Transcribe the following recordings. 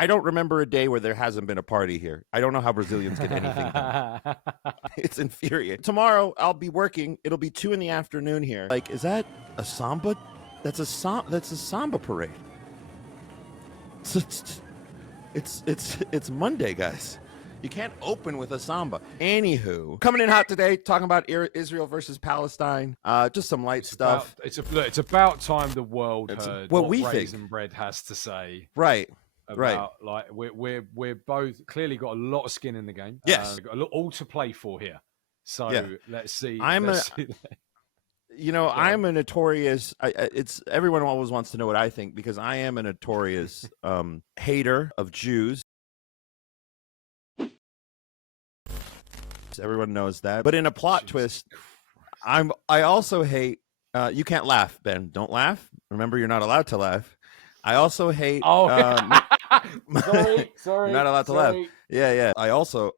I don't remember a day where there hasn't been a party here. I don't know how Brazilians get anything done. It's infuriating. Tomorrow I'll be working. It'll be 2 p.m. here. Like, is that a samba? That's a samba parade. So it's Monday, guys. You can't open with a samba. Anywho, coming in hot today, talking about Israel versus Palestine. Just some light stuff. It's about time the world heard what Raisin Bread has to say. Right. About, like, we're both clearly got a lot of skin in the game. Yes, got all to play for here. So let's see. I'm a notorious. It's everyone always wants to know what I think because I am a notorious hater of Jews. Everyone knows that. But in a plot twist, I also hate. You can't laugh, Ben. Don't laugh. Remember, you're not allowed to laugh. I also hate. Sorry. You're not allowed to laugh. Yeah. I also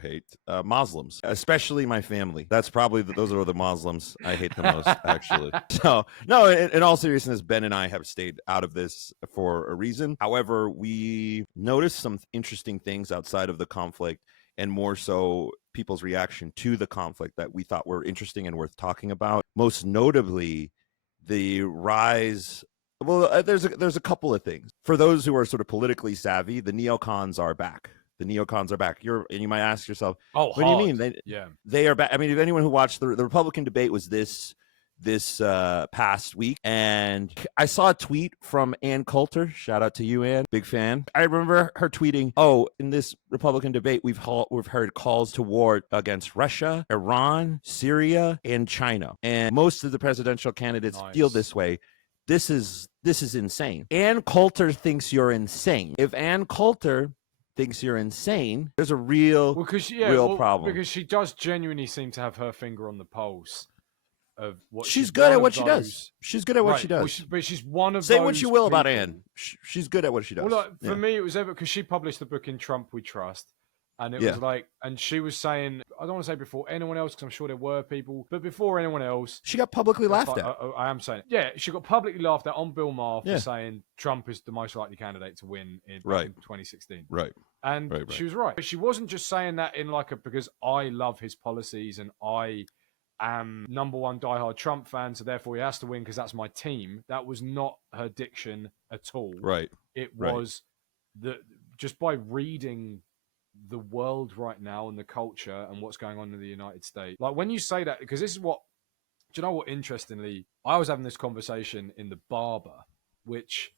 hate Muslims, especially my family. That's probably those are the Muslims I hate the most, actually. So no, in all seriousness, Ben and I have stayed out of this for a reason. However, we noticed some interesting things outside of the conflict, and more so people's reaction to the conflict that we thought were interesting and worth talking about. Most notably, the rise. Well, there's a couple of things. For those who are sort of politically savvy, the neocons are back. The neocons are back. And you might ask yourself, what do you mean? They are back. I mean, if anyone who watched the Republican debate was this past week, and I saw a tweet from Ann Coulter. Shout out to you, Ann, big fan. I remember her tweeting, in this Republican debate, we've heard calls to war against Russia, Iran, Syria, and China, and most of the presidential candidates feel this way. This is insane. Ann Coulter thinks you're insane. If Ann Coulter thinks you're insane, there's a real problem. Because she does genuinely seem to have her finger on the pulse of what she's good at. What she does. She's good at what she does. But she's one of Say those what you will people. about Ann. She's good at what she does. Well, for me, it was because she published the book In Trump We Trust. And it was like, and she was saying, I don't want to say before anyone else, because I'm sure there were people, but before anyone else. She got publicly laughed at. I am saying, she got publicly laughed at on Bill Maher for saying Trump is the most likely candidate to win in 2016. Right. And she was right. But she wasn't just saying that in because I love his policies and I am #1 diehard Trump fan, so therefore he has to win because that's my team. That was not her diction at all. Right. It was just by reading the world right now and the culture and what's going on in the United States. Like when you say that, because this is what, do you know what, interestingly, I was having this conversation in the barber, which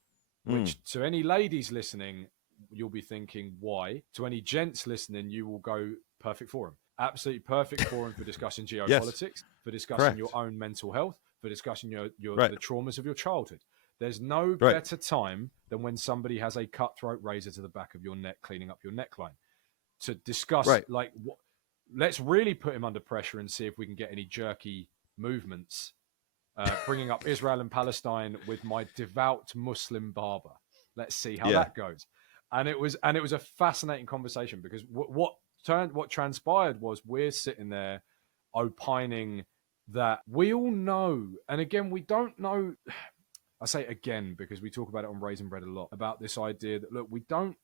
to any ladies listening, you'll be thinking, why? To any gents listening, you will go, perfect forum. Absolutely perfect forum for discussing geopolitics, for discussing your own mental health, for discussing the traumas of your childhood. There's no better time than when somebody has a cutthroat razor to the back of your neck, cleaning up your neckline. To discuss, let's really put him under pressure and see if we can get any jerky movements. Bringing up Israel and Palestine with my devout Muslim barber. Let's see how that goes. And it was a fascinating conversation because what transpired was we're sitting there opining that we all know, and again we don't know. I say again because we talk about it on Raisin Bread a lot about this idea that look, we don't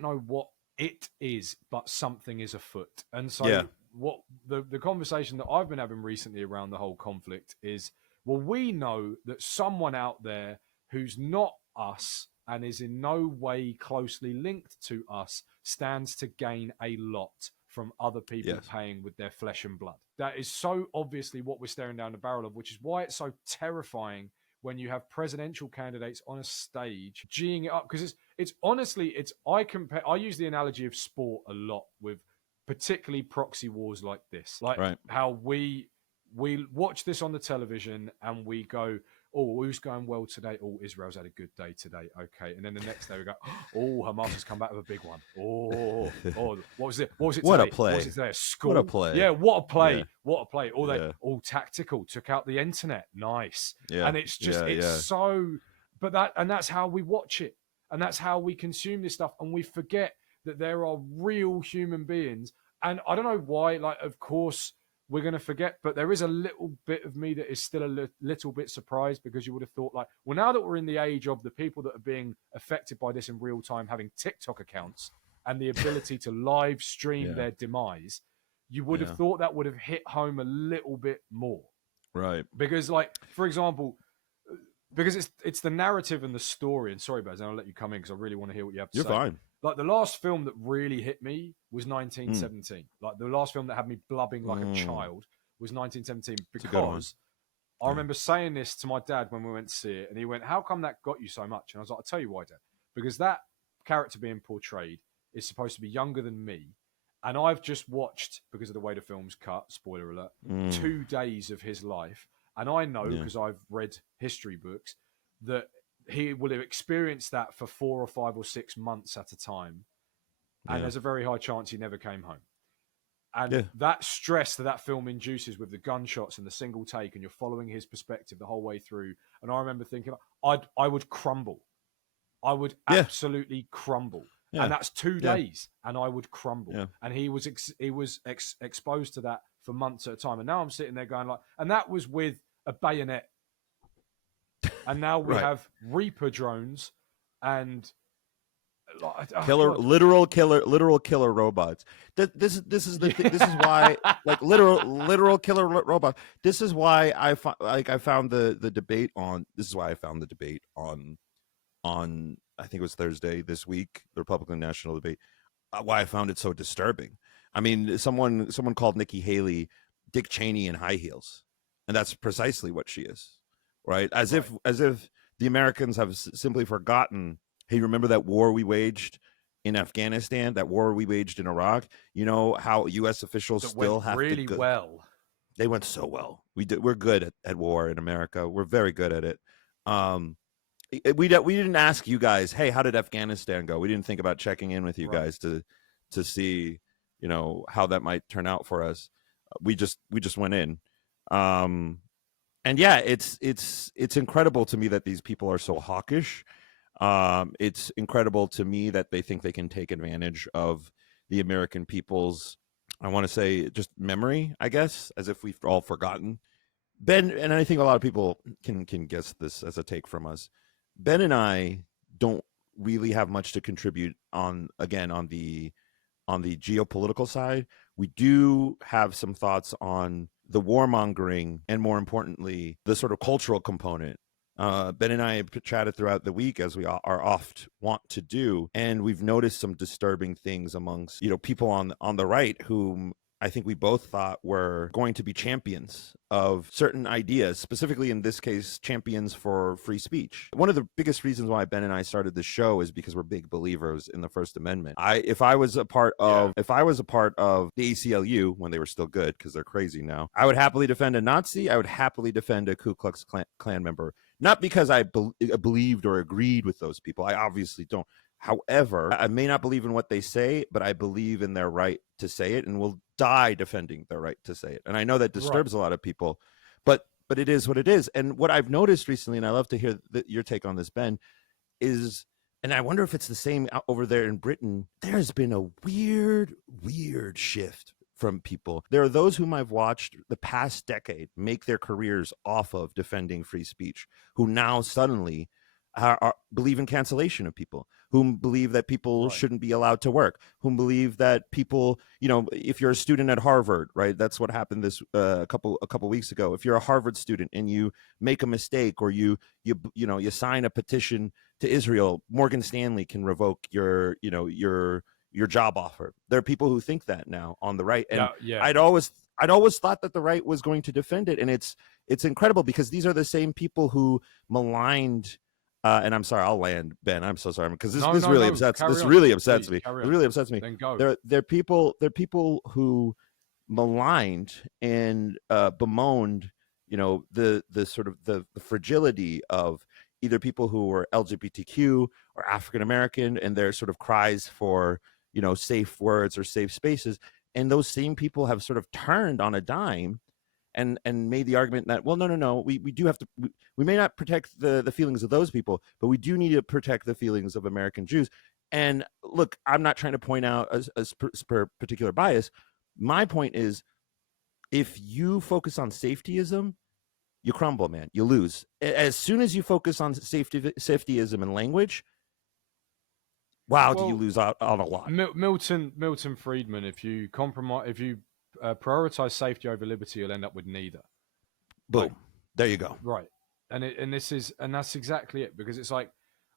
know what it is, but something is afoot. And so what the conversation that I've been having recently around the whole conflict is, well, we know that someone out there who's not us and is in no way closely linked to us stands to gain a lot from other people paying with their flesh and blood. That is so obviously what we're staring down the barrel of, which is why it's so terrifying when you have presidential candidates on a stage geeing it up, because I use the analogy of sport a lot with particularly proxy wars like this, how we watch this on the television and we go, oh, who's going well today? Oh, Israel's had a good day today. Okay. And then the next day we go, oh, Hamas has come back with a big one. Oh, what was it? What was it today? What a play. What was it today? A school. What a play. Yeah, what a play. Yeah. What a play. All tactical, took out the internet. Nice. Yeah. And it's just, so, and that's how we watch it. And that's how we consume this stuff. And we forget that there are real human beings. And I don't know why, of course, we're going to forget. But there is a little bit of me that is still a little bit surprised, because you would have thought, like, well, now that we're in the age of the people that are being affected by this in real time having TikTok accounts and the ability to live stream their demise, you would have thought that would have hit home a little bit more. Right. Because, like, for example, because it's the narrative and the story. And sorry, Baz, I'll let you come in because I really want to hear what you have to say. You're fine. Like, the last film that really hit me was 1917. Like, the last film that had me blubbing like a child was 1917, because I remember saying this to my dad when we went to see it, and he went, "How come that got you so much?" And I was like, "I'll tell you why, Dad. Because that character being portrayed is supposed to be younger than me, and I've just watched, because of the way the film's cut, spoiler alert, 2 days of his life, and I know, because I've read history books, that he will have experienced that for 4 or 5 or 6 months at a time, and there's a very high chance he never came home." And that stress that film induces with the gunshots and the single take, and you're following his perspective the whole way through. And I remember thinking, I would crumble. I would absolutely crumble. Yeah. And that's 2 days, and I would crumble. Yeah. And he was exposed to that for months at a time. And now I'm sitting there going, like, and that was with a bayonet. And now we have Reaper drones and literal killer robots. This is why, like, literal killer robot. This is why I found the debate on. This is why I found the debate on I think it was Thursday this week, the Republican national debate. Why I found it so disturbing. I mean, someone called Nikki Haley Dick Cheney in high heels, and that's precisely what she is, right? As if the Americans have simply forgotten. Hey, remember that war we waged in Afghanistan? That war we waged in Iraq? You know how U.S. officials still have really to go. Well. They went so well. We're good at war in America. We're very good at it. We didn't ask you guys, hey, how did Afghanistan go? We didn't think about checking in with you guys to see, you know, how that might turn out for us. We just went in. And yeah, it's incredible to me that these people are so hawkish. It's incredible to me that they think they can take advantage of the American people's, I want to say, just memory, I guess, as if we've all forgotten. Ben, and I think a lot of people can guess this as a take from us. Ben and I don't really have much to contribute on the geopolitical side. We do have some thoughts on the warmongering and, more importantly, the sort of cultural component. Ben and I have chatted throughout the week, as we are oft want to do, and we've noticed some disturbing things amongst, you know, people on the right whom I think we both thought were going to be champions of certain ideas, specifically in this case, champions for free speech. One of the biggest reasons why Ben and I started this show is because we're big believers in the First Amendment. If I was a part of the ACLU when they were still good, because they're crazy now, I would happily defend a Nazi. I would happily defend a Ku Klux Klan member. Not because I believed or agreed with those people. I obviously don't. However, I may not believe in what they say, but I believe in their right to say it, and will die defending their right to say it. And I know that disturbs a lot of people, but it is what it is. And what I've noticed recently, and I love to hear your take on this, Ben, is, and I wonder if it's the same over there in Britain, there's been a weird shift from people. There are those whom I've watched the past decade make their careers off of defending free speech, who now suddenly believe in cancellation of people, whom believe that people shouldn't be allowed to work, whom believe that people, you know, if you're a student at Harvard, right? That's what happened this a couple weeks ago. If you're a Harvard student and you make a mistake, or you sign a petition to Israel, Morgan Stanley can revoke your job offer. There are people who think that now on the right, and I'd always thought that the right was going to defend it, and it's incredible, because these are the same people who maligned. And I'm sorry, I'll land, Ben. I'm so sorry, because this really upsets me. It really upsets me. Then go. They're people who maligned and bemoaned, you know, the sort of the fragility of either people who were LGBTQ or African American, and their sort of cries for, you know, safe words or safe spaces. And those same people have sort of turned on a dime and made the argument that, well, no, we do have to, we may not protect the feelings of those people, but we do need to protect the feelings of American Jews. And look, I'm not trying to point out a particular bias. My point is, if you focus on safetyism, you crumble, man. You lose. As soon as you focus on safetyism and language, wow, do you Well, lose out on a lot? Milton Friedman, if you prioritize safety over liberty, you'll end up with neither. Like, Boom. There you go. right. And that's exactly it, because it's like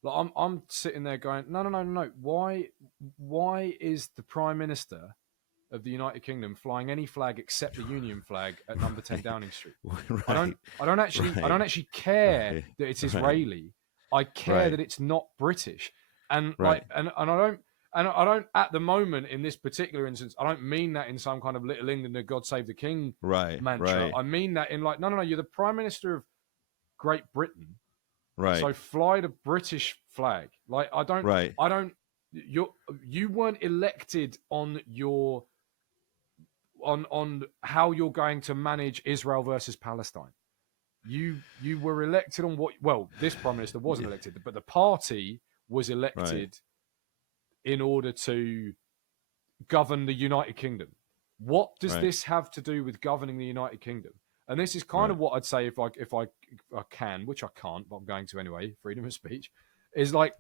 I'm sitting there going, no. Why is the Prime Minister of the United Kingdom flying any flag except the Union flag at number 10 Downing Street? Right. I don't actually care that it's Israeli. I care that it's not British. And like and I don't at the moment in this particular instance, I don't mean that in some kind of Little England and God Save the King mantra. I mean that in like, no, you're the Prime Minister of Great Britain. Right. So fly the British flag. Like I don't you weren't elected on your on how you're going to manage Israel versus Palestine. You were elected on what? Well, this Prime Minister wasn't elected, but the party was elected in order to govern the United Kingdom. What does this have to do with governing the United Kingdom? And this is kind of what I'd say if I can, which I can't, but I'm going to anyway. Freedom of speech is like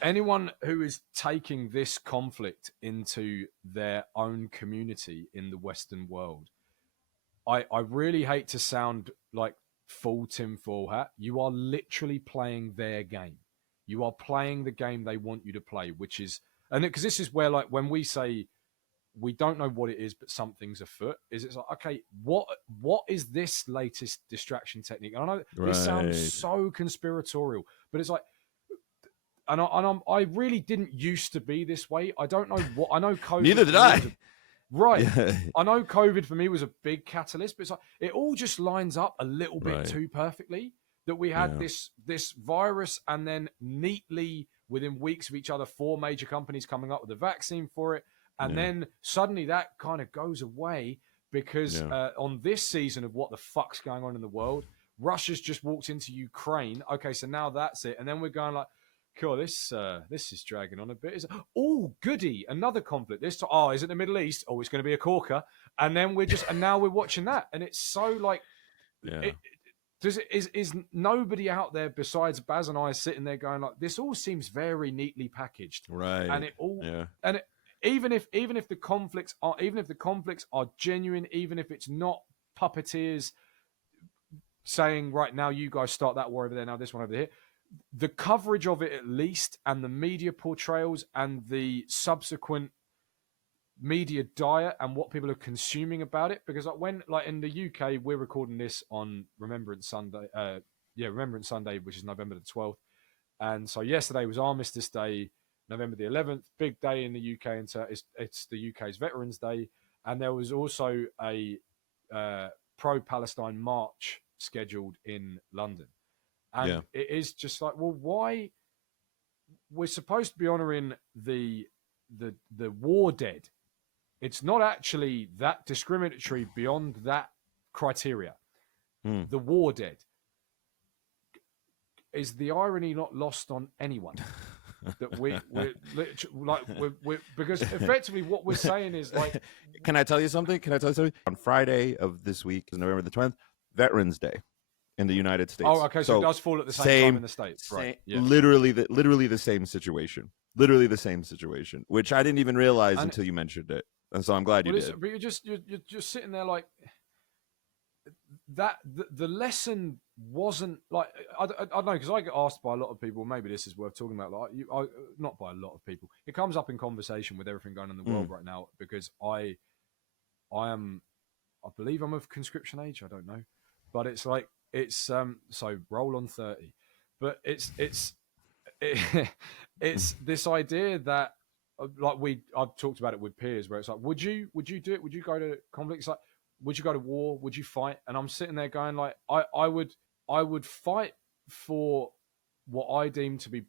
anyone who is taking this conflict into their own community in the Western world. I really hate to sound like full tinfoil hat. You are literally playing their game. You are playing the game they want you to play, which is, and because this is where, like, when we say we don't know what it is, but something's afoot, it's like, okay, what is this latest distraction technique? And I know this sounds so conspiratorial, but it's like, I really didn't used to be this way. I don't know what, I know COVID. Neither did I. Right. Yeah. I know COVID for me was a big catalyst, but it's like it all just lines up a little bit too perfectly that we had this virus, and then neatly within weeks of each other, 4 major companies coming up with a vaccine for it. And then suddenly that kind of goes away because on this season of what the fuck's going on in the world, Russia's just walked into Ukraine. Okay, so now that's it. And then we're going like, cool, this is dragging on a bit. Oh, goody, another conflict. This time, is it the Middle East? Oh, it's going to be a corker. And then and now we're watching that. And it's so like, is nobody out there besides Baz and I sitting there going like, this all seems very neatly packaged. Right. And it all, even if the conflicts are genuine, even if it's not puppeteers saying, right now, you guys start that war over there, now this one over here. The coverage of it, at least, and the media portrayals and the subsequent media diet and what people are consuming about it, because like in the UK, we're recording this on Remembrance Sunday, which is November the 12th, and so yesterday was Armistice Day, November the 11th, big day in the UK, and so it's the UK's Veterans Day, and there was also a pro-Palestine march scheduled in London. And it is just like, well, why? We're supposed to be honouring the war dead. It's not actually that discriminatory beyond that criteria. The war dead. Is the irony not lost on anyone? That we're because effectively what we're saying is like, Can I tell you something? On Friday of this week is November the 20th, Veterans Day in the United States. Oh, okay. So it does fall at the same time in the States, right? Yeah. Literally the same situation. Literally the same situation, which I didn't even realize until you mentioned it, and so I'm glad you did. But you're just sitting there like that. The lesson wasn't like, I don't know, because I get asked by a lot of people. Maybe this is worth talking about. Like, not by a lot of people. It comes up in conversation with everything going on in the world right now, because I believe I'm of conscription age. I don't know, but it's like. It's so roll on 30, but it's this idea that like I've talked about it with peers where it's like, would you do it? Would you go to conflict? It's like, would you go to war? Would you fight? And I'm sitting there going like, I would fight for what I deem to be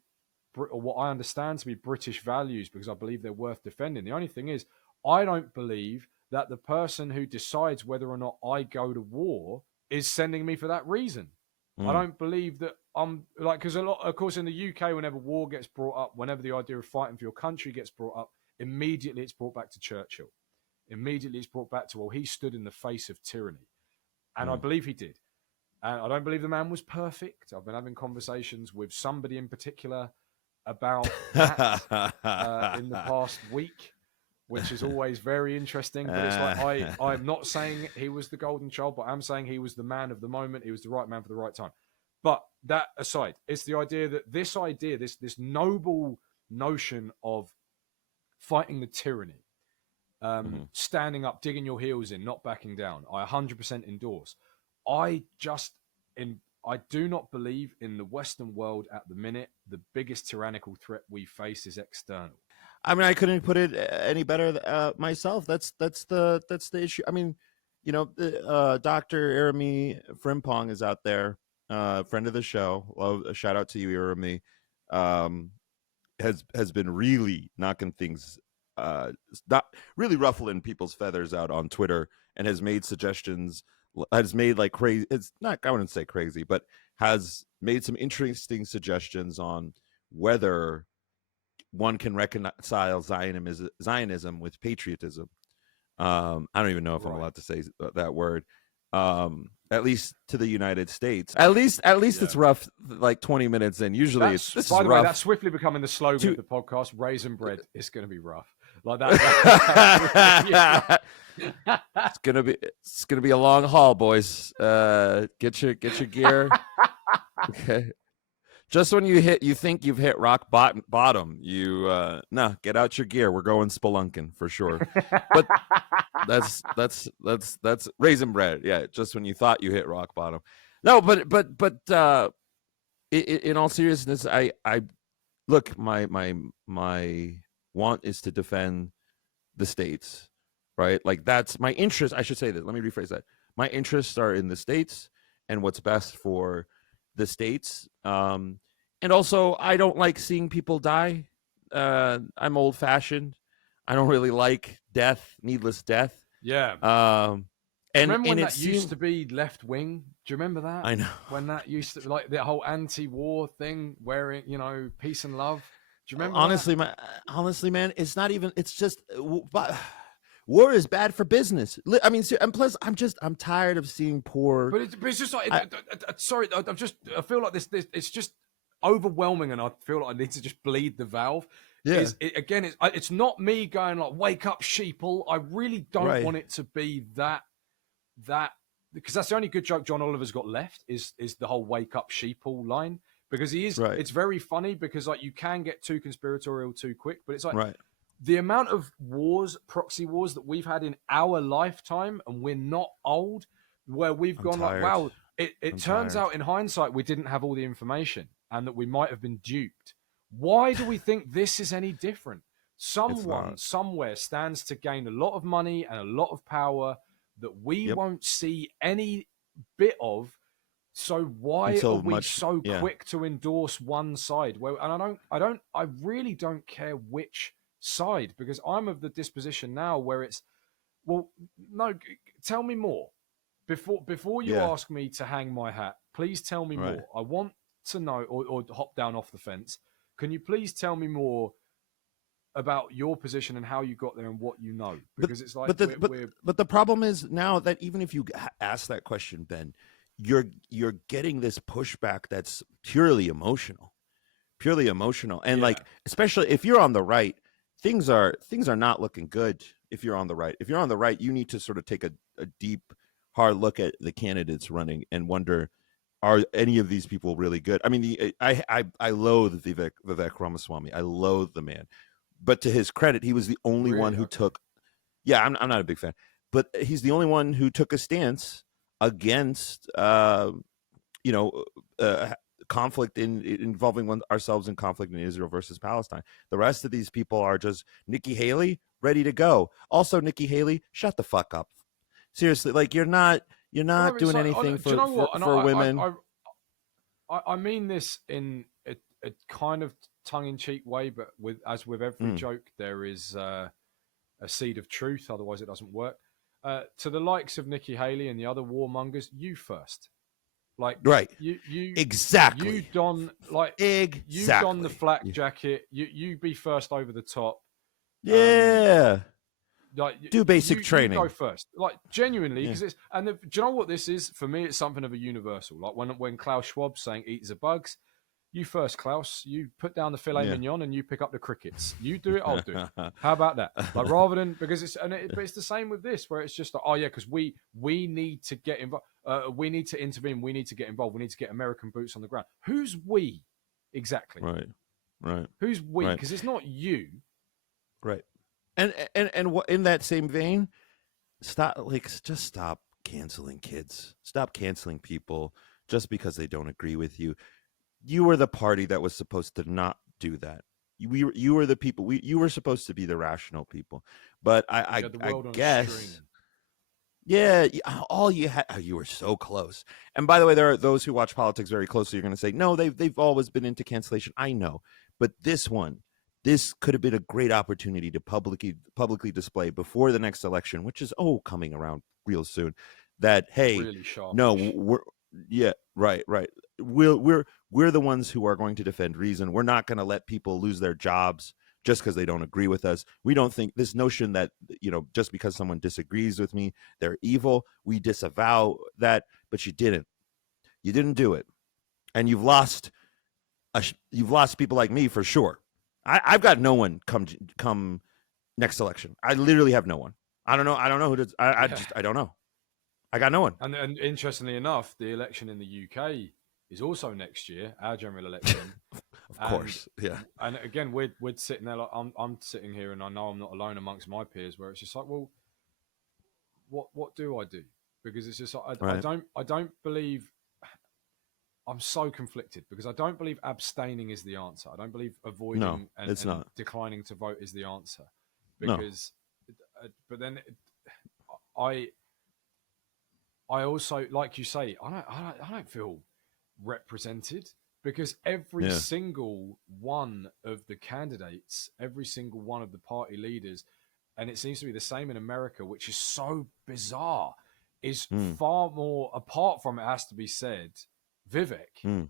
or what I understand to be British values, because I believe they're worth defending. The only thing is, I don't believe that the person who decides whether or not I go to war is sending me for that reason. I don't believe that I'm like, because a lot, of course, in the UK, whenever war gets brought up, whenever the idea of fighting for your country gets brought up, immediately it's brought back to Churchill. immediately it's brought back to, well, he stood in the face of tyranny. And I believe he did. And I don't believe the man was perfect. I've been having conversations with somebody in particular about that in the past week, which is always very interesting. But it's like, I'm not saying he was the golden child, but I'm saying he was the man of the moment. He was the right man for the right time. But that aside, it's the idea that this noble notion of fighting the tyranny, standing up, digging your heels in, not backing down, I 100% endorse. I do not believe in the Western world at the minute. The biggest tyrannical threat we face is external. I mean, I couldn't put it any better myself. That's the issue. I mean, you know, Dr. Jeremy Frimpong is out there, friend of the show. A shout out to you, Jeremy. Has been really knocking things, not really ruffling people's feathers out on Twitter, and has made suggestions. Has made like crazy. It's not. I wouldn't say crazy, but has made some interesting suggestions on whether one can reconcile Zionism with patriotism. I don't even know if I'm allowed to say that word. At least to the United States. At least it's rough. Like 20 minutes in. Usually, this is rough. By the way, that's swiftly becoming the slogan of the podcast. Raisin bread. It's going to be rough. Like that. It's gonna be a long haul, boys. Get your gear. Okay. Just when you think you've hit rock bottom, get out your gear. We're going spelunking for sure. But that's raisin bread. Yeah, just when you thought you hit rock bottom. No, but in all seriousness, I look, my want is to defend the states, right? Like that's my interest. I should say that. Let me rephrase that. My interests are in the states and what's best for the states. And also, I don't like seeing people die. I'm old fashioned. I don't really like death, needless death. Yeah. And remember when that used to be left wing? Do you remember that? I know. When that used to, like, the whole anti-war thing, wearing, peace and love. Do you remember? Honestly, man, it's not even. It's just war is bad for business. I mean, and plus, I'm tired of seeing poor. But it's just like, I feel like this. It's just overwhelming, and I feel like I need to just bleed the valve. Yeah. It's not me going like, wake up, sheeple. I really don't want it to be that because that's the only good joke John Oliver's got left is the whole wake up, sheeple line, because he is. Right. It's very funny because like you can get too conspiratorial too quick, but it's like the amount of proxy wars that we've had in our lifetime, and we're not old, where we've gone like, wow, it turns out in hindsight we didn't have all the information and that we might have been duped. Why do we think this is any different? Someone somewhere stands to gain a lot of money and a lot of power that we won't see any bit of. So why are we so quick to endorse one side? And I really don't care which side, because I'm of the disposition now where it's, well, no, tell me more. Before you ask me to hang my hat, please tell me more. I want to know, or hop down off the fence. Can you please tell me more about your position and how you got there and what you know? Because it's like, but the problem is now that even if you ask that question, Ben, you're getting this pushback that's purely emotional, and like, especially if you're on the right, things are not looking good. If you're on the right, you need to sort of take a deep, hard look at the candidates running and wonder, are any of these people really good? I mean, I loathe Vivek Ramaswamy. I loathe the man, but to his credit, he was the only one who took. Yeah, I'm not a big fan, but he's the only one who took a stance against, conflict involving ourselves in conflict in Israel versus Palestine. The rest of these people are just Nikki Haley ready to go. Also, Nikki Haley, shut the fuck up. Seriously, like you're not doing anything for women. I mean this in a kind of tongue-in-cheek way, but as with every joke, there is a seed of truth. Otherwise, it doesn't work. To the likes of Nikki Haley and the other warmongers, you first. Like you exactly. You don you don the flak jacket. You be first over the top. Yeah. like Do basic you training. go first, like genuinely, Yeah. because do you know what this is for me? It's something of a universal. Like when Klaus Schwab's saying "eat the bugs," you first, Klaus. You put down the filet Yeah. mignon and you pick up the crickets. You do it, I'll do it. How about that? Like rather than because but it's the same with this, where it's just like, oh yeah, because we need to get involved. We need to intervene. We need to get involved. We need to get American boots on the ground. Who's we exactly? Right. Right. Who's we? Right. Because it's not you. Right. And what in that same vein, just stop canceling kids. Stop canceling people just because they don't agree with you. You were the party that was supposed to not do that. You were the people. You were supposed to be the rational people. But I guess. Yeah, all you had. You were so close. And by the way, there are those who watch politics very closely. You're going to say, no, they've always been into cancellation. I know, but this could have been a great opportunity to publicly display before the next election, which is coming around real soon. That hey, really sharp. No, right. We're the ones who are going to defend reason. We're not going to let people lose their jobs just because they don't agree with us. We don't think this notion that, just because someone disagrees with me, they're evil. We disavow that, but you didn't do it. And you've lost people like me for sure. I've got no one come next election. I literally have no one. I don't know who to, I don't know. I got no one. And interestingly enough, the election in the UK is also next year, our general election. Of course, yeah. And again, we're sitting there like I'm sitting here, and I know I'm not alone amongst my peers. Where it's just like, well, what do I do? Because it's just like I don't believe. I'm so conflicted because I don't believe abstaining is the answer. I don't believe avoiding and declining to vote is the answer. Because, but then I also, like you say, I don't feel represented. Because every single one of the candidates, every single one of the party leaders, and it seems to be the same in America, which is so bizarre, is far more, apart from, it has to be said, Vivek,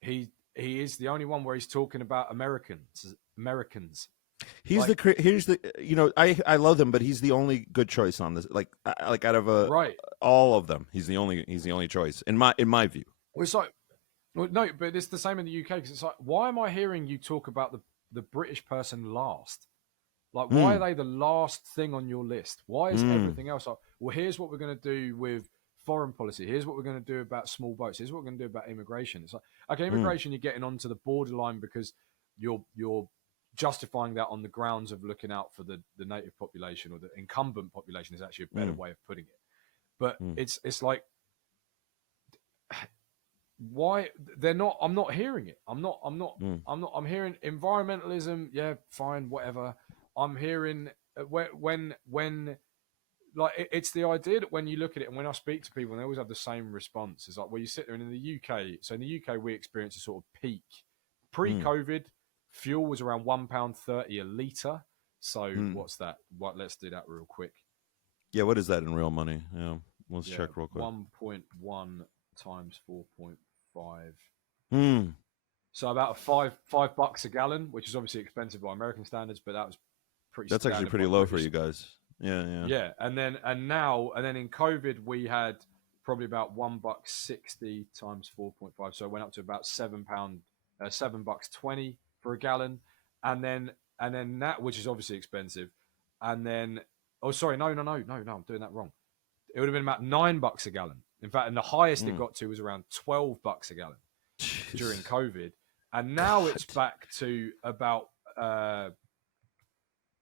he is the only one where he's talking about Americans. He's I love him, but he's the only good choice on this. Like out of all of them, he's the only choice in my view. It's like. Well, no, but it's the same in the UK because it's like, why am I hearing you talk about the British person last? Like, why are they the last thing on your list? Why is everything else like, well, here's what we're going to do with foreign policy. Here's what we're going to do about small boats. Here's what we're going to do about immigration. It's like, okay, immigration, you're getting onto the borderline because you're justifying that on the grounds of looking out for the native population, or the incumbent population is actually a better way of putting it. But it's like, why they're not? I'm not hearing it. I'm hearing environmentalism. Yeah, fine, whatever. I'm hearing when like it's the idea that when you look at it, and when I speak to people, and they always have the same response. It's like, well, you sit there, and in the UK, so in the UK we experienced a sort of peak pre-COVID. Fuel was around £1.30 a litre. So what's that? Let's do that real quick. Yeah, what is that in real money? Yeah, let's check real quick. 1.1 times 4.5. So about $5 a gallon, which is obviously expensive by American standards, but that was pretty. That's actually pretty low for you guys. Yeah. And then in COVID we had probably about $1.60 times 4.5, so it went up to about $7.20 for a gallon, and then that, which is obviously expensive, and then no, I'm doing that wrong. It would have been about $9 a gallon. In fact, and the highest it got to was around $12 a gallon during COVID. And now it's back to about,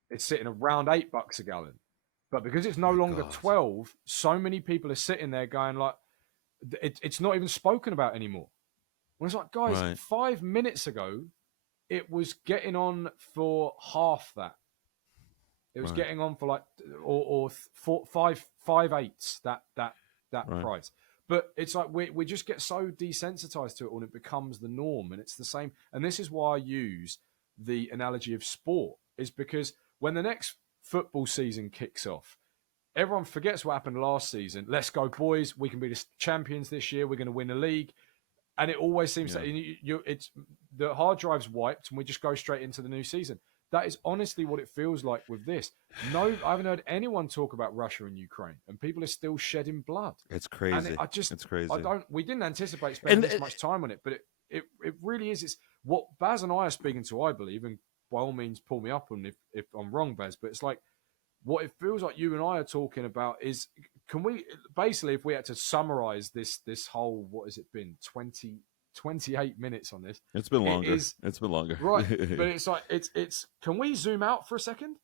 it's sitting around $8 a gallon. But because it's no longer 12, so many people are sitting there going like, it's not even spoken about anymore. When it's like, guys, 5 minutes ago, it was getting on for half that. It was getting on for like, or 5.8 that price. But it's like we just get so desensitized to it, and it becomes the norm, and it's the same. And this is why I use the analogy of sport, is because when the next football season kicks off, everyone forgets what happened last season. Let's go, boys! We can be the champions this year. We're going to win the league, and it always seems that it's the hard drive's wiped, and we just go straight into the new season. That is honestly what it feels like with this. No, I haven't heard anyone talk about Russia and Ukraine, and people are still shedding blood. It's And crazy. I just, It's crazy. I don't. We didn't anticipate spending And this much time on it, but it really is. It's what Baz and I are speaking to. I believe, and by all means, pull me up on if I'm wrong, Baz. But it's like what it feels like you and I are talking about is. Can we basically, if we had to summarize this whole, what has it been, 28 minutes on this? it's been longer. It's been longer. right, but it's like it's. Can we zoom out for a second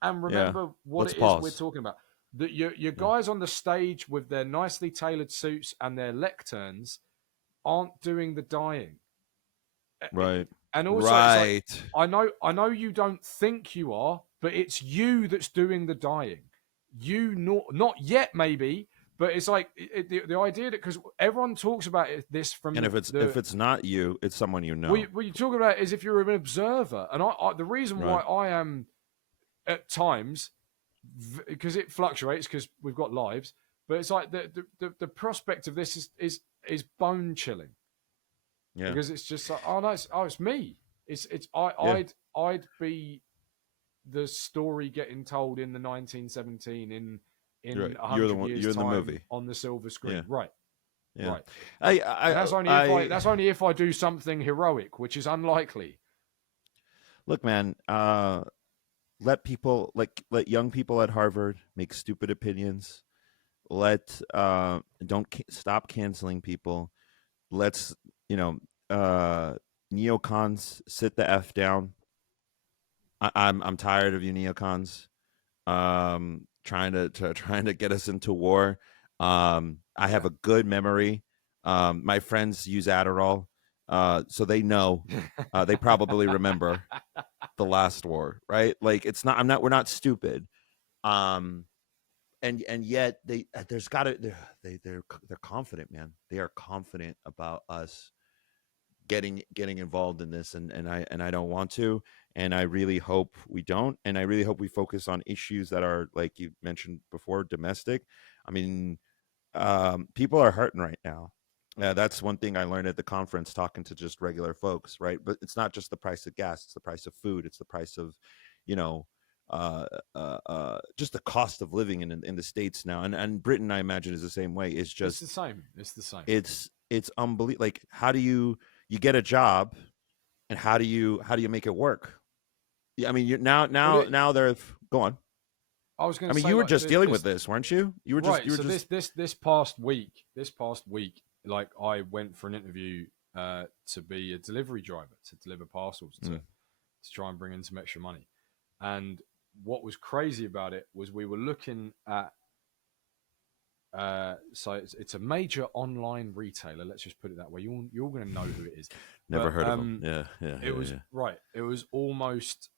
and remember what Let's it pause. is we're talking about? That your guys on the stage with their nicely tailored suits and their lecterns aren't doing the dying, Right. and also right. it's like, I know you don't think you are, but it's you that's doing the dying. You not yet maybe, but it's like the idea that because everyone talks about this from And if it's not you, it's someone you know. what you talk about is if you're an observer, and I the reason why I am at times because it fluctuates because we've got lives, but it's like the prospect of this is bone chilling. Yeah. Because it's just like it's me. I'd be the story getting told in the 1917 in You're 100 years you're in time the movie on the silver screen. Yeah. Right. Yeah. Right. That's only if I do something heroic, which is unlikely. Look, man, let young people at Harvard make stupid opinions. Stop canceling people. Let's, neocons sit the F down. I'm tired of you neocons trying to get us into war. I have a good memory. My friends use Adderall, so they know. They probably remember the last war, right? Like we're not stupid. And yet they're confident, man. They are confident about us getting involved in this, and I don't want to, and I really hope we don't, and I really hope we focus on issues that are, like you mentioned before, domestic. I mean, people are hurting right now. That's one thing I learned at the conference, talking to just regular folks, right? But it's not just the price of gas; it's the price of food, it's the price of, just the cost of living in the States now, and Britain, I imagine, is the same way. It's the same. It's unbelievable. Like, how do you get a job, and how do you make it work? Yeah, I mean, now they're go on. I was going to. I mean, you were just dealing with this, weren't you? You were right. just. This past week, like I went for an interview to be a delivery driver, to deliver parcels, to try and bring in some extra money. And what was crazy about it was we were looking at. So it's a major online retailer. Let's just put it that way. You're going to know who it is. Never heard of them. Yeah. It was right. It was almost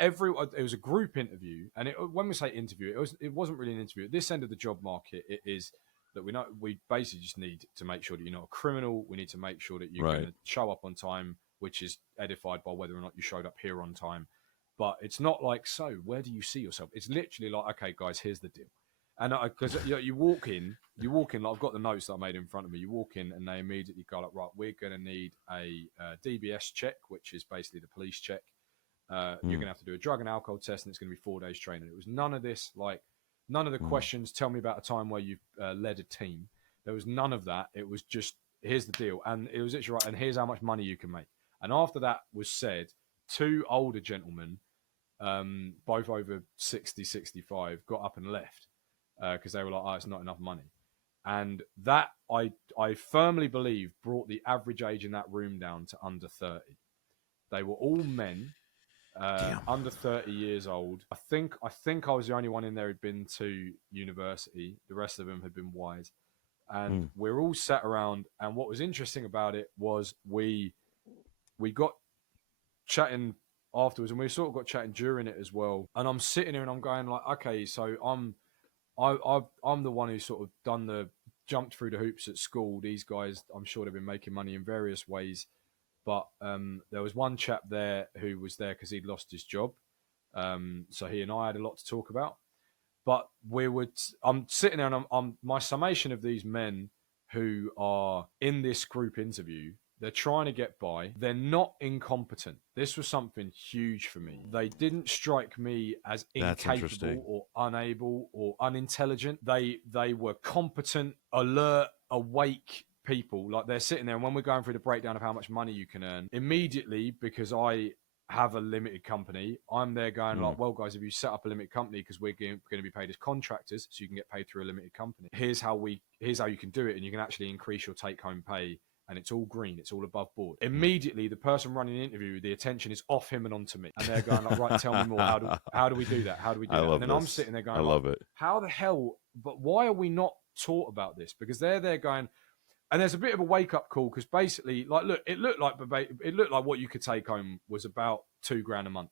it was a group interview, and when we say interview, it wasn't really an interview. At this end of the job market, it is that we basically just need to make sure that you're not a criminal. We need to make sure that you're going to show up on time, which is edified by whether or not you showed up here on time. But it's not like, so where do you see yourself? It's literally like, okay, guys, here's the deal. And because you walk in, like, I've got the notes that I made in front of me. You walk in and they immediately go like, right, we're going to need a DBS check, which is basically the police check. You're going to have to do a drug and alcohol test, and it's going to be 4 days training. It was none of this, like none of the questions. Tell me about a time where you've led a team. There was none of that. It was just, here's the deal. And it was literally right. And here's how much money you can make. And after that was said, two older gentlemen, both over 60, 65, got up and left. Because they were like, it's not enough money. And that, I firmly believe, brought the average age in that room down to under 30. They were all men, under 30 years old. I think I was the only one in there who'd been to university. The rest of them had been wise. And we're all sat around. And what was interesting about it was we got chatting afterwards, and we sort of got chatting during it as well. And I'm sitting here and I'm going like, okay, so I'm the one who's sort of jumped through the hoops at school. These guys, I'm sure they've been making money in various ways. But there was one chap there who was there because he'd lost his job. So he and I had a lot to talk about. But I'm sitting there and my summation of these men who are in this group interview, They're trying to get by. They're not incompetent. This was something huge for me. They didn't strike me as incapable or unable or unintelligent. They were competent, alert, awake people. Like, they're sitting there, and when we're going through the breakdown of how much money you can earn, immediately, because I have a limited company, I'm there going like, well, guys, if you set up a limited company, because we're going to be paid as contractors, so you can get paid through a limited company. Here's how you can do it, and you can actually increase your take-home pay, and it's all green, it's all above board. Immediately, the person running the interview, the attention is off him and onto me, and they're going like, right, tell me more. How do we do that? How do we do that? And then I'm sitting there going, I love it. How the hell? But why are we not taught about this? Because they're there going. And there's a bit of a wake-up call, because basically, like, look, it looked like what you could take home was about $2,000 a month.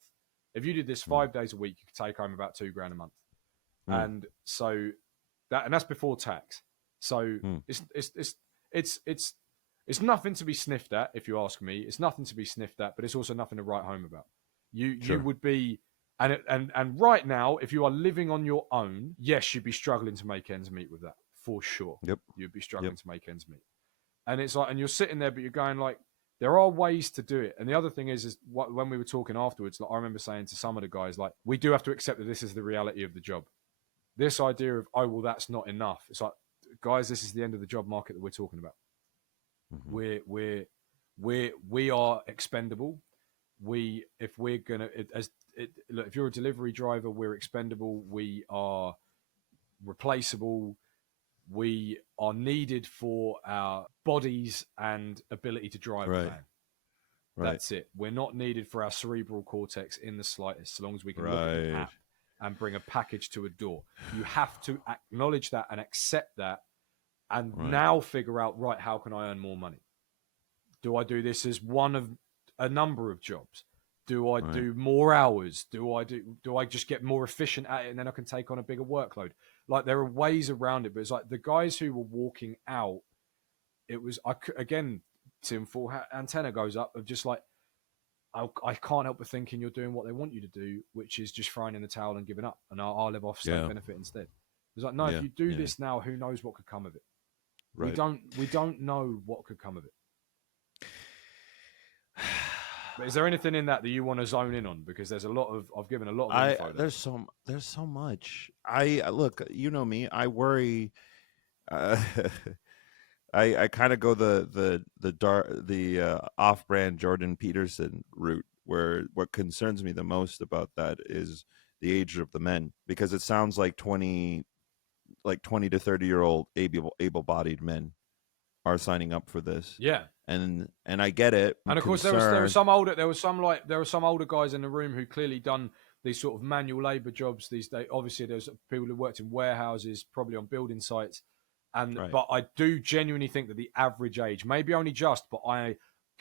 If you did this 5 days a week, you could take home about $2,000 a month. And so that's before tax. So it's nothing to be sniffed at, if you ask me. It's nothing to be sniffed at, but it's also nothing to write home about. You would be, and right now, if you are living on your own, yes, you'd be struggling to make ends meet with that. For sure. Yep. You'd be struggling to make ends meet. And it's like, and you're sitting there, but you're going like, there are ways to do it. And the other thing is when we were talking afterwards, like, I remember saying to some of the guys, like, we do have to accept that this is the reality of the job. This idea of, oh, well, that's not enough. It's like, guys, this is the end of the job market that we're talking about. We are expendable. If you're a delivery driver, we're expendable. We are replaceable. We are needed for our bodies and ability to drive a van. That's it. We're not needed for our cerebral cortex in the slightest, so long as we can look at an app and bring a package to a door. You have to acknowledge that and accept that, and now figure out, right, how can I earn more money? Do I do this as one of a number of jobs? Do I do more hours? Do I just get more efficient at it, and then I can take on a bigger workload? Like, there are ways around it, but it's like the guys who were walking out, it was, again, Tim, full antenna goes up of just like, I can't help but thinking you're doing what they want you to do, which is just throwing in the towel and giving up, and I'll live off state benefit instead. It's like, no, if you do this now, who knows what could come of it? We don't know what could come of it. But is there anything in that you want to zone in on? Because there's I've given a lot of info there. There's so much. Look, you know me, I worry. I kind of go the off-brand Jordan Peterson route, where what concerns me the most about that is the age of the men, because it sounds like 20 to 30-year-old able-bodied men are signing up for this. Yeah. And I get it. And of course, there were some older guys in the room who clearly done these sort of manual labor jobs these days. Obviously, there's people who worked in warehouses, probably on building sites. But I do genuinely think that the average age, maybe only just, but I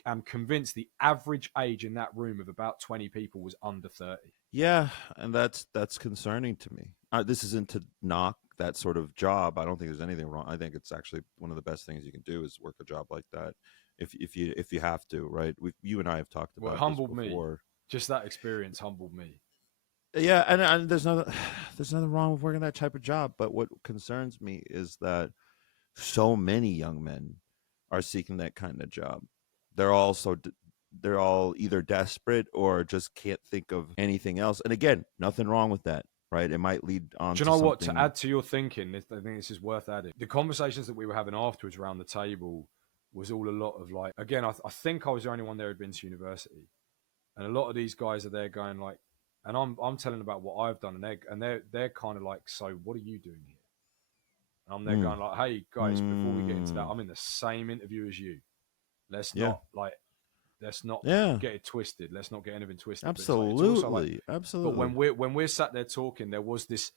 am convinced the average age in that room of about 20 people was under 30. Yeah, and that's concerning to me. This isn't to knock that sort of job. I don't think there's anything wrong. I think it's actually one of the best things you can do is work a job like that, if you have to, right? You and I have talked about. It humbled this before. Me. Just that experience humbled me. Yeah, and there's nothing wrong with working that type of job. But what concerns me is that so many young men are seeking that kind of job. They're all either desperate or just can't think of anything else. And again, nothing wrong with that, right? It might lead on. Do you know what? To add to your thinking, I think this is worth adding. The conversations that we were having afterwards around the table was all a lot of like. Again, I think I was the only one there who'd been to university, and a lot of these guys are there going like, and I'm telling about what I've done, and they're kind of like, so what are you doing here? And I'm there going like, hey guys, before we get into that, I'm in the same interview as you. Let's not get it twisted. Let's not get anything twisted. Absolutely, like, absolutely. But when we're sat there talking, there was this.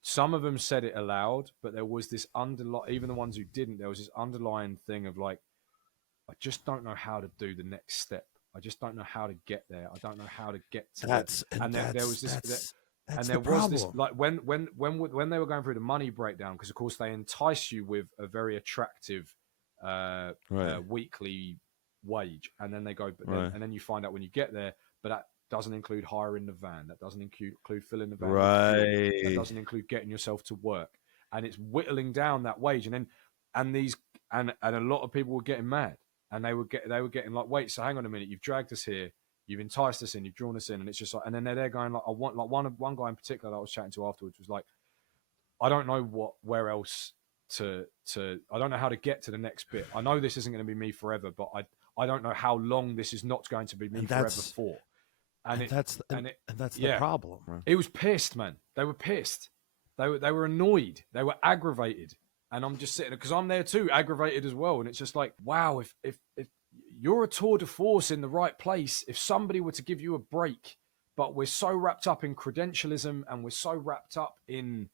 Some of them said it aloud, but there was this even the ones who didn't, there was this underlying thing of like, I just don't know how to do the next step. I just don't know how to get there. I don't know how to get to that. And there was this. And there was this, like when they were going through the money breakdown, because of course they entice you with a very attractive weekly wage, and then they go, and then you find out when you get there, but that doesn't include hiring the van, that doesn't include filling the van, that doesn't include getting yourself to work, and it's whittling down that wage, and a lot of people were getting mad. and they were getting like, wait, so hang on a minute, you've dragged us here, you've enticed us in, you've drawn us in, and it's just like, and then they're going like, I want, like one guy in particular that I was chatting to afterwards was like, I don't know where else to I don't know how to get to the next bit. I know this isn't going to be me forever, but I don't know how long this is not going to be me forever for. And that's the yeah, problem. Right? it was pissed, man. They were pissed. They were annoyed. They were aggravated. And I'm just sitting there because I'm there too, aggravated as well. And it's just like, wow, if you're a tour de force in the right place, if somebody were to give you a break, but we're so wrapped up in credentialism and we're so wrapped up in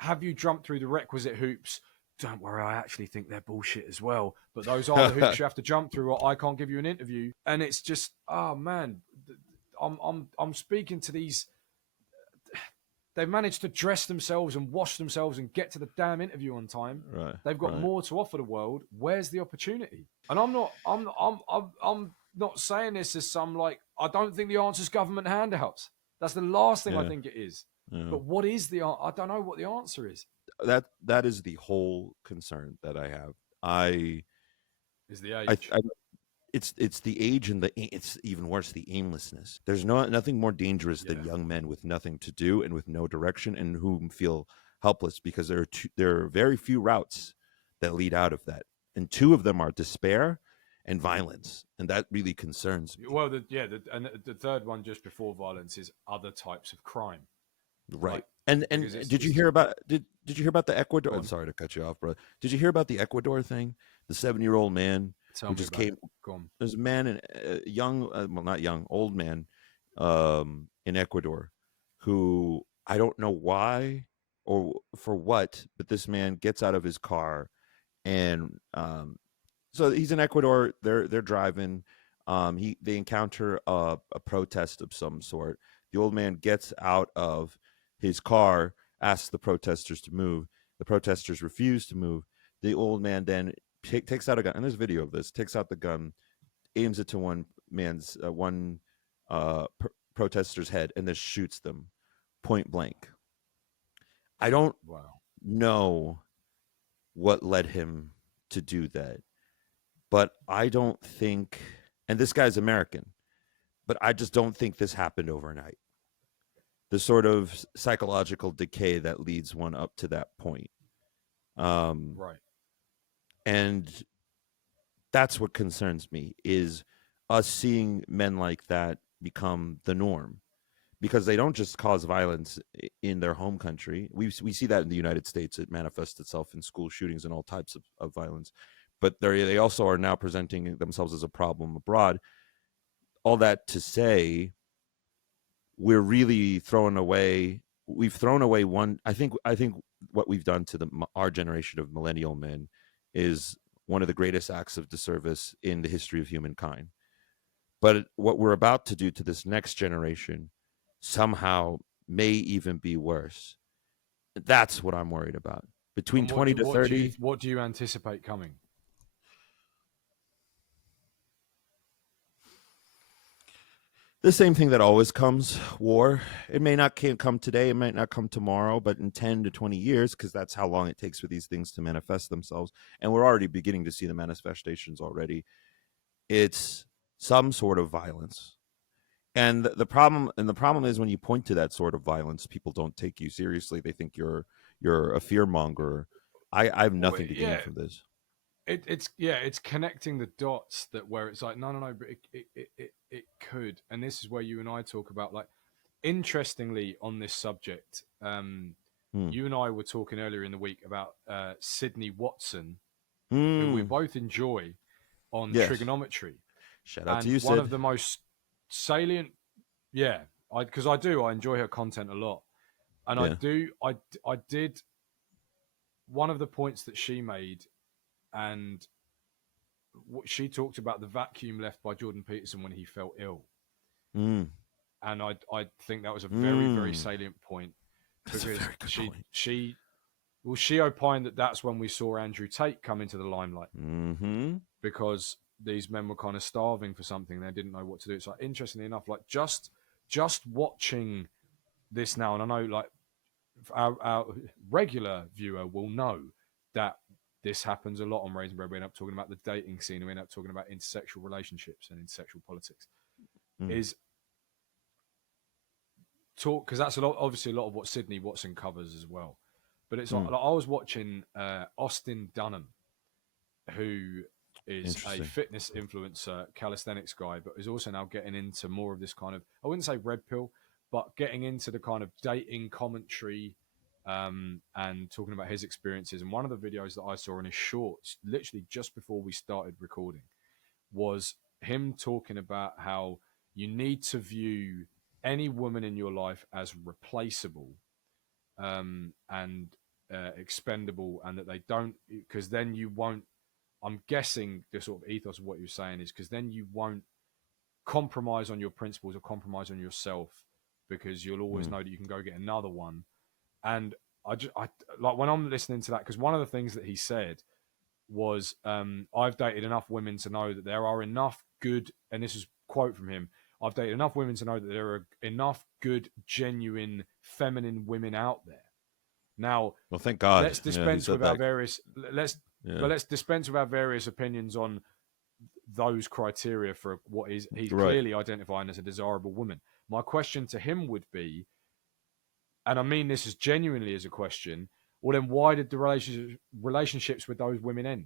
have you jumped through the requisite hoops? Don't worry, I actually think they're bullshit as well. But those are the hoops you have to jump through, or I can't give you an interview. And it's just, oh man, I'm speaking to these. They've managed to dress themselves and wash themselves and get to the damn interview on time. Right. They've got more to offer the world. Where's the opportunity? And I'm not saying this as some like, I don't think the answer is government handouts. That's the last thing I think it is. Yeah. But what is I don't know what the answer is. That is the whole concern that I have. Is the age. It's the age, and it's even worse, the aimlessness. There's nothing more dangerous than young men with nothing to do and with no direction, and who feel helpless because there are very few routes that lead out of that, and two of them are despair and violence, and that really concerns me. Well, the third one just before violence is other types of crime. Right. Like, and did you hear about did you hear about the Ecuador? I'm sorry to cut you off, bro. Did you hear about the Ecuador thing? The 7-year-old man who just came. There's a man, old man, in Ecuador, who I don't know why or for what, but this man gets out of his car, and so he's in Ecuador. They're driving. They encounter a protest of some sort. The old man gets out of his car, asks the protesters to move. The protesters refuse to move. The old man then takes out a gun, and there's video of this. Takes out the gun, aims it to one protester's head, and then shoots them point blank. I don't know what led him to do that, but I don't think. And this guy's American, but I just don't think this happened overnight. The sort of psychological decay that leads one up to that point. Right. And that's what concerns me, is us seeing men like that become the norm, because they don't just cause violence in their home country. We see that in the United States. It manifests itself in school shootings and all types of violence. But they also are now presenting themselves as a problem abroad. All that to say, we're really throwing away. We've thrown away one. I think what we've done to our generation of millennial men is one of the greatest acts of disservice in the history of humankind. But what we're about to do to this next generation somehow may even be worse. That's what I'm worried about. Between 20 to 30. What do you anticipate coming? The same thing that always comes, war. It may not come today, it might not come tomorrow, but in 10 to 20 years, because that's how long it takes for these things to manifest themselves. And we're already beginning to see the manifestations already. It's some sort of violence. And the problem is, when you point to that sort of violence, people don't take you seriously. They think you're a fearmonger. I have nothing to gain from this. It's connecting the dots that where it's like, no, but it could. And this is where you and I talk about, like, interestingly on this subject, you and I were talking earlier in the week about Sydney Watson, who we both enjoy on trigonometry. Shout out to you, Sid. One of the most salient, because I enjoy her content a lot. And I did, one of the points that she made, and what she talked about, the vacuum left by Jordan Peterson when he felt ill. And I think that was a very, very salient point. That's because a very good point. she opined that that's when we saw Andrew Tate come into the limelight. Because these men were kind of starving for something. They didn't know what to do. It's like, interestingly enough, like just watching this now, and I know like our regular viewer will know that this happens a lot on Raising Bread. We end up talking about the dating scene, and we end up talking about intersexual relationships and intersexual politics. Is talk, because that's obviously a lot of what Sydney Watson covers as well. But it's like I was watching Austin Dunham, who is a fitness influencer, calisthenics guy, but is also now getting into more of this kind of, I wouldn't say red pill, but getting into the kind of dating commentary and talking about his experiences. And one of the videos that I saw in his shorts, literally just before we started recording, was him talking about how you need to view any woman in your life as replaceable and expendable, and that they don't, because then you won't, I'm guessing the sort of ethos of what you're saying is because then you won't compromise on your principles or compromise on yourself, because you'll always know that you can go get another one. And I like when I'm listening to that, because one of the things that he said was, I've dated enough women to know that there are enough good, and this is a quote from him, I've dated enough women to know that there are enough good, genuine, feminine women out there. Now, well, thank God. Let's dispense with our various. But let's dispense with our various opinions on those criteria for what he's clearly identifying as a desirable woman. My question to him would be, and I mean this as genuinely as a question, well then why did the relationships with those women end?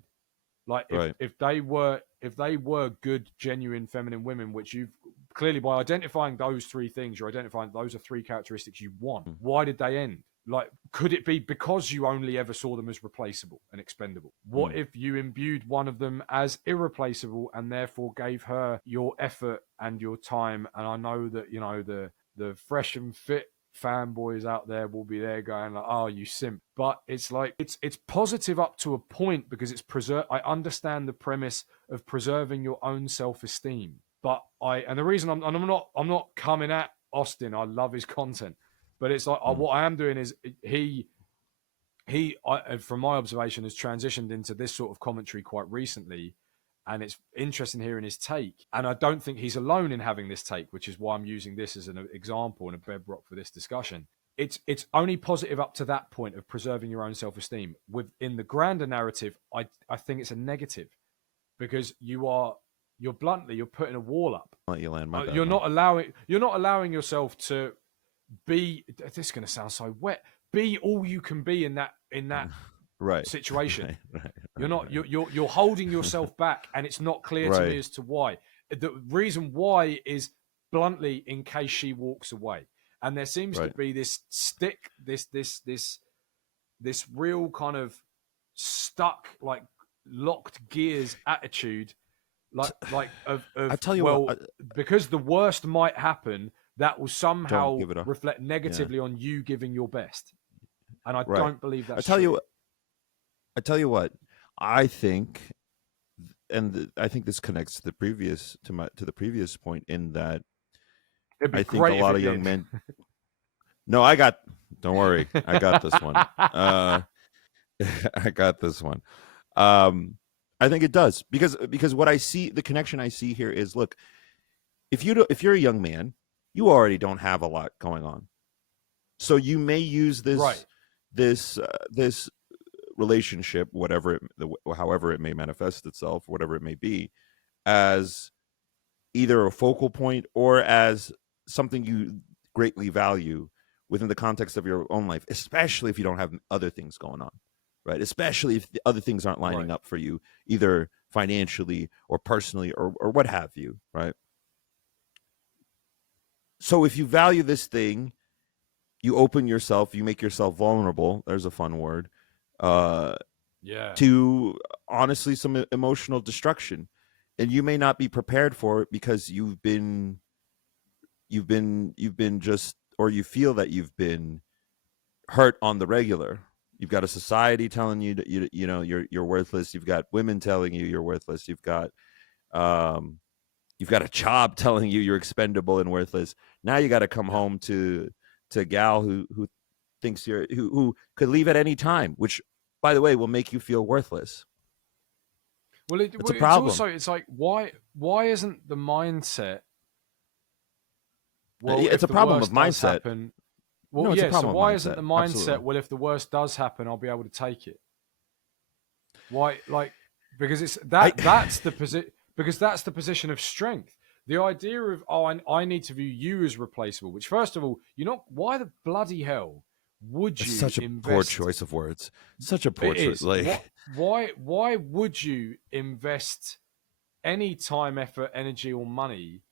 Like if they were good, genuine, feminine women, which you've clearly, by identifying those three things, you're identifying those are three characteristics you want. Why did they end? Like, could it be because you only ever saw them as replaceable and expendable? What if you imbued one of them as irreplaceable and therefore gave her your effort and your time? And I know that, you know, the fresh and fit fanboys out there will be there going like, oh, you simp. But it's like, it's positive up to a point, because it's I understand the premise of preserving your own self-esteem. But and the reason I'm not coming at Austin, I love his content. But it's like what I am doing is he from my observation has transitioned into this sort of commentary quite recently, and it's interesting hearing his take. And I don't think he's alone in having this take, which is why I'm using this as an example and a bedrock for this discussion. It's only positive up to that point of preserving your own self-esteem. Within the grander narrative, I think it's a negative, because you're putting a wall up. I'll let you land my bad, you're not allowing yourself to be, this is going to sound so wet, be all you can be in that situation. You're holding yourself back, and it's not clear to me as to why. The reason why is bluntly in case she walks away, and there seems to be this real kind of stuck, like locked gears attitude, like of I tell you what, because the worst might happen, that will somehow reflect negatively on you giving your best. And I don't believe that's true. I tell you what, I think, and I think this connects to the previous point, in that I think a lot of young men. No, don't worry, I got this one. I got this one. I think it does, because what I see, the connection I see here is, look, if you're a young man, you already don't have a lot going on, so you may use this relationship, however it may manifest itself, whatever it may be, as either a focal point or as something you greatly value within the context of your own life, especially if you don't have other things going on, right? Especially if the other things aren't lining up for you, either financially or personally or what have you, right? So if you value this thing, you open yourself, you make yourself vulnerable. There's a fun word. To honestly some emotional destruction, and you may not be prepared for it because you've been just, or you feel that you've been hurt on the regular. You've got a society telling you that you're worthless. You've got women telling you you're worthless. You've got a job telling you you're expendable and worthless. Now you got to come home to a gal who thinks who could leave at any time, which, by the way, will make you feel worthless. Well, it's a problem. It's like, why isn't the mindset? Well, it's a problem of mindset. So why isn't the mindset? Absolutely. Well, if the worst does happen, I'll be able to take it. Why? Like, because it's I that's the position, because that's the position of strength. The idea of, oh, I need to view you as replaceable, which, first of all, you're not. Why the bloody hell would it's you such a poor invest? choice of words. Such a poor It choice. is. Like, Why would you invest any time, effort, energy, or money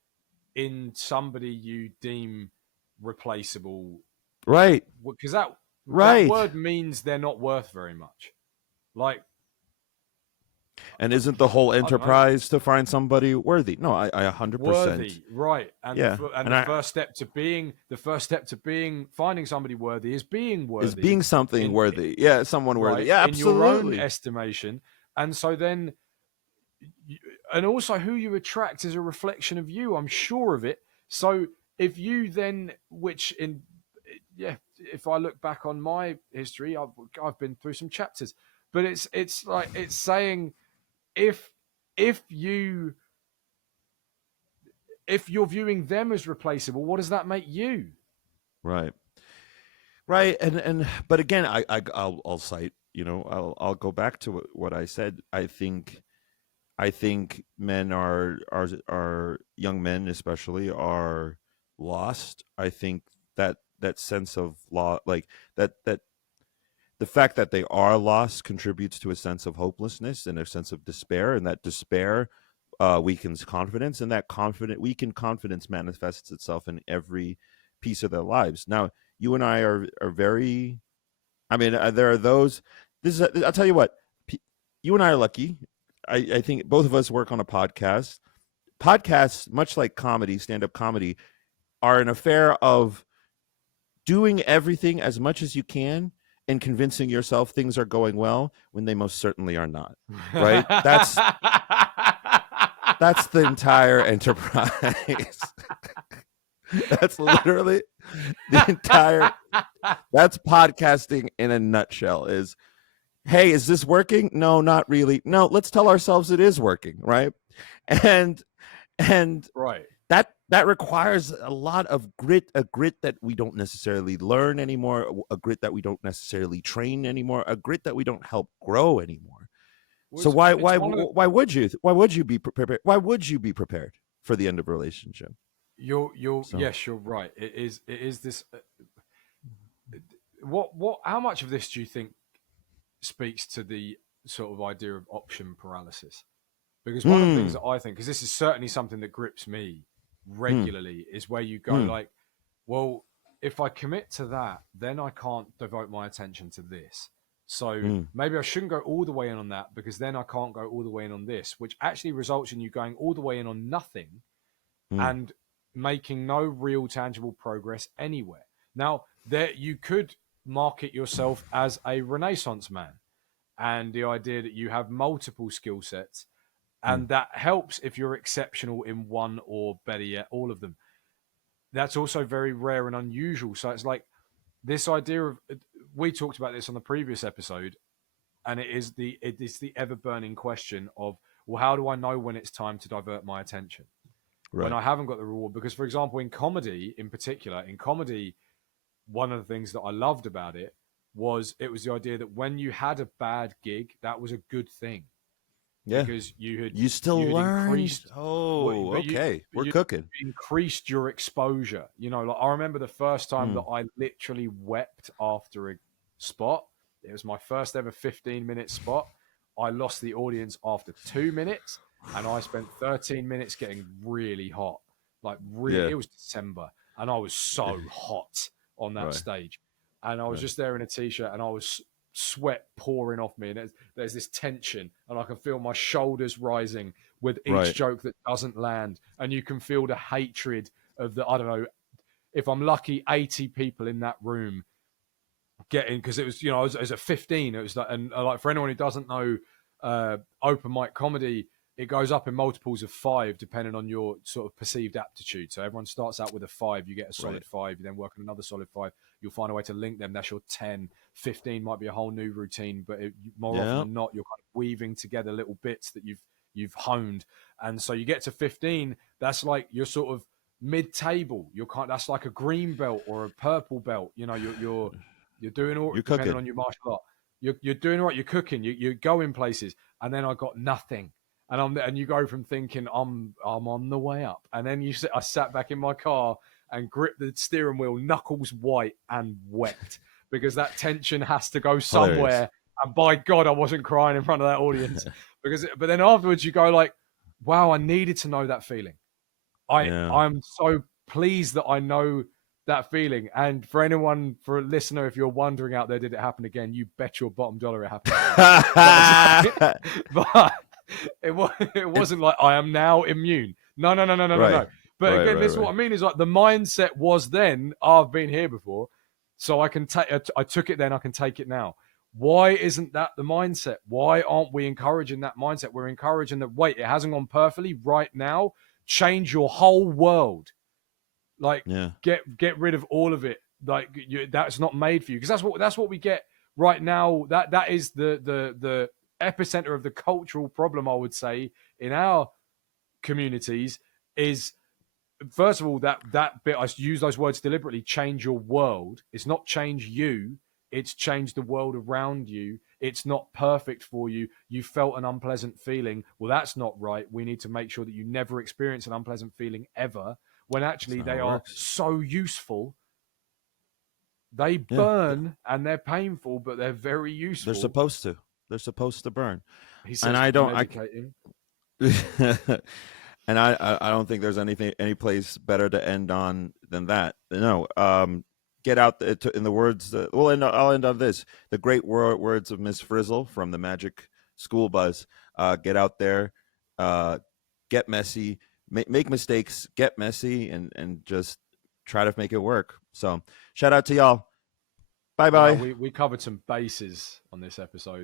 in somebody you deem replaceable? right, Because that right. word means they're not worth very much. Like, And isn't the whole I don't know, enterprise to find somebody worthy? No, I 100%. worthy, right? And Yeah, the first step to being finding somebody worthy is being is worthy being something in worthy. Yeah, someone worthy. right Yeah, in your own absolutely. estimation. And so then, and also who you attract is a reflection of you. I'm sure of it. So if you then, which in yeah, if I look back on my history, I've been through some chapters, but it's like it's saying if if you if you're viewing them as replaceable, what does that make you? Right, right. And but again, I'll cite. I'll go back to what I said. I think men are young men especially are lost. I think that sense of law, like that the fact that they are lost contributes to a sense of hopelessness and a sense of despair, and that despair weakens confidence, and that weakened confidence manifests itself in every piece of their lives. Now, you and I are very. I mean, there are those. I'll tell you what. You and I are lucky. I think both of us work on a podcast. Podcasts, much like comedy, stand-up comedy, are an affair of doing everything as much as you can and convincing yourself things are going well when they most certainly are not. Right? That's the entire enterprise. That's literally the entire. That's podcasting in a nutshell. Is, hey, is this working? No, not really. No, let's tell ourselves it is working, right? And and right. that requires a lot of grit, a grit that we don't necessarily learn anymore, a grit that we don't necessarily train anymore, a grit that we don't help grow anymore. Well, So why it's why one of the why would you be prepared? Why would you be prepared for the end of a relationship? you're So yes, you're right. It is this. What how much of this do you think speaks to the sort of idea of option paralysis? Because one of the things hmm that I think, because this is certainly something that grips me hmm regularly, is where you go hmm like, well, if I commit to that, then I can't devote my attention to this. So hmm maybe I shouldn't go all the way in on that, because then I can't go all the way in on this, which actually results in you going all the way in on nothing hmm and making no real tangible progress anywhere. Now, there you could market yourself as a Renaissance man, and the idea that you have multiple skill sets, hmm and that helps if you're exceptional in one, or better yet, all of them. That's also very rare and unusual. So it's like this idea of, we talked about this on the previous episode, and it is the ever burning question of, well, how do I know when it's time to divert my attention when right. I haven't got the reward? Because, for example, in comedy, in particular, one of the things that I loved about it was the idea that when you had a bad gig, that was a good thing, Yeah. because You you still had learned. increased Oh, but okay. We're you cooking. increased your exposure. Like, I remember the first time Hmm. that I literally wept after a spot. It was my first ever 15-minute spot. I lost the audience after 2 minutes, and I spent 13 minutes getting really hot. Like, really, Yeah. it was December, and I was so hot on that Right. stage. And I was Right. just there in a t-shirt, and I was sweat pouring off me, and there's this tension, and I can feel my shoulders rising with each Right. joke that doesn't land, and you can feel the hatred of the, I don't know, if I'm lucky, 80 people in that room getting, because it was, I was at 15. It was like, and like, for anyone who doesn't know, open mic comedy, it goes up in multiples of 5 depending on your sort of perceived aptitude. So everyone starts out with a 5, you get a Right. solid 5, you then work on another solid 5, you'll find a way to link them, that's your 10. 15 might be a whole new routine, but more often Yeah. than not, you're kind of weaving together little bits that you've honed. And so you get to 15, that's like you're sort of mid-table. That's like a green belt or a purple belt. You're doing all, You're depending cooking. on your martial art. you're doing all right, you're cooking, you're going places, and then I got nothing. And you go from thinking I'm on the way up, and then I sat back in my car and gripped the steering wheel, knuckles white and wet, because that tension has to go somewhere. Hilarious. And by God, I wasn't crying in front of that audience, but then afterwards you go like, wow, I needed to know that feeling. I'm so pleased that I know that feeling. And for a listener, if you're wondering out there, did it happen again? You bet your bottom dollar it happened again. but it wasn't like I am now immune. No. But again, this is what I mean is like the mindset was then, I've been here before, so I can take. I took it then, I can take it now. Why isn't that the mindset? Why aren't we encouraging that mindset? We're encouraging that, wait, it hasn't gone perfectly right now. Change your whole world. Like, get rid of all of it. Like, that's not made for you. Because that's what we get right now. That is the epicenter of the cultural problem, I would say, in our communities is, first of all, that bit, I use those words deliberately, change your world. It's not change you. It's change the world around you. It's not perfect for you. You felt an unpleasant feeling. Well, that's not right. We need to make sure that you never experience an unpleasant feeling ever, when actually they are so useful. They burn and they're painful, but they're very useful. They're supposed to. They're supposed to burn. He says, and I don't. And I don't think there's any place better to end on than that. No. Get out in the words. I'll end on this. The great words of Miss Frizzle from the Magic School Buzz. Get out there. Get messy. Make mistakes. Get messy, and just try to make it work. So shout out to y'all. Bye bye. We covered some bases on this episode.